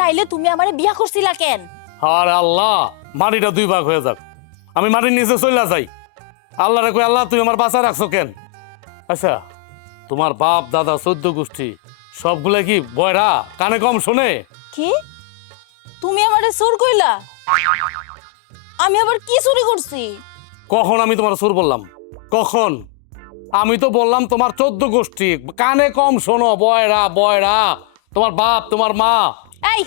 তাইলে তুমি আমারে বিয়া করছিলা কেন? আরে আল্লাহ, মাটিটা দুই ভাগ হয়ে যাক, আমি মাটির নিচে চলে যাই। আল্লাহ রে কই, আল্লাহ তুমি আমার বাঁচা রাখছো কেন? আচ্ছা, তোমার বাপ দাদা 14 গোষ্ঠী সবগুলা কি বয়রা, কানে কম শোনে? কি তুমি আমারে চোর কইলা? আমি আবার কি চুরি করছি? কখন আমি তোমার সুর বললাম? কখন? আমি তো বললাম তোমার 14 গোষ্ঠী কানে কম শোনো, বয়রা বয়রা, তোমার বাপ তোমার মা। এই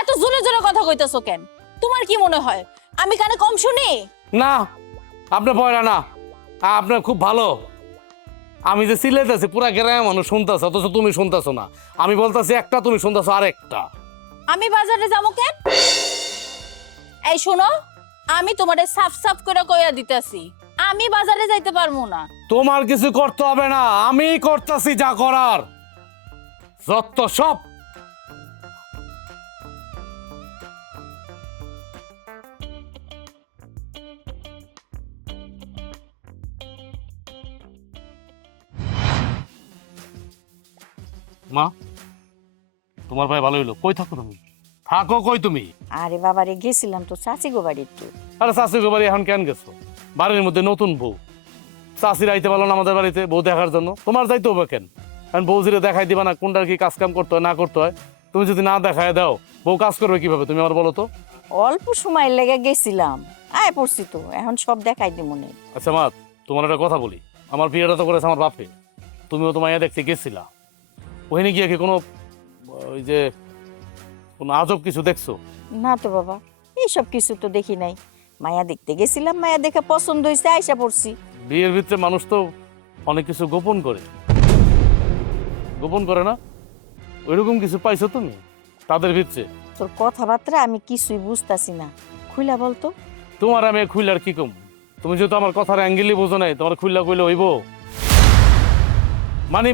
এত জোরে জোরে কথা কইতাছো কেন? তোমার কি মনে হয় আমি কানে কম শুনি? না, আপনি বয়রা না, আপনার খুব ভালো। আমি যে সিলেতেছি পুরা গ্রামে মানুষ শুনতেছে, অথচ তুমি শুনতেছো না। আমি বলতেছি একটা, তুমি শুনতেছো আরেকটা। আমি বাজারে যাবো কেন? এই শোনো, আমি তোমারে সাফ সাফ করে কইয়া দিতেছি, আমি বাজারে যাইতে পারবো না। তোমার কিছু করতে হবে না, আমি করতেছি যা করার। যত সব মা, তোমার ভাই ভালো হইলো। কই থাকো তুমি? থাকো কই তুমি? আরে বাবারে গেছিলাম তো চাচি গো বাড়ি একটু। আরে চাষি বাড়ি এখন কেন গেছো? বাড়ির মধ্যে নতুন বউ, চাষিরা আইতে পারলো না আমাদের বাড়িতে বউ দেখার জন্য, তোমার যাইতে হবে কেন? কারণ বউ জিরে দেখাই দিবা না কোনটার কি কাজ কাম করতে হয় না করতে হয়। তুমি যদি না দেখায় দাও, বউ কাজ করবে কিভাবে তুমি আমার বলো তো? অল্প সময় লেগে গেছিলাম, আয় পড়ছি তো, এখন সব দেখাই দি মনে। আচ্ছা মা, তোমার একটা কথা বলি, আমার বিয়েটা তো করেছে আমার বাপে, তুমিও তো মাইয়া দেখতে গেছিলা, ওখানে গিয়ে কি কোনো ওই যে কোনো আজব কিছু দেখছো? না তো বাবা, এইসব কিছু তো দেখি নাই। মায়া দেখতে গেছিলাম, মায়া দেখে পছন্দ হয়েছে, আইসা পড়ছি। বিয়ের ভিতরে মানুষ তো অনেক কিছু গোপন করে, গোপন করে না? ওইরকম কিছু পাইছো তুমি তাদের ভিতরে? তোর কথাবার্তা আমি কিছুই বুঝতাছি না, খুইলা বলতো। তোমার আমি খুইলার কি কম? তুমি যেহেতু আমার কথার অ্যাঙ্গেলই বোঝো নাই, তোমার খুইলা কইলে হইব? মানে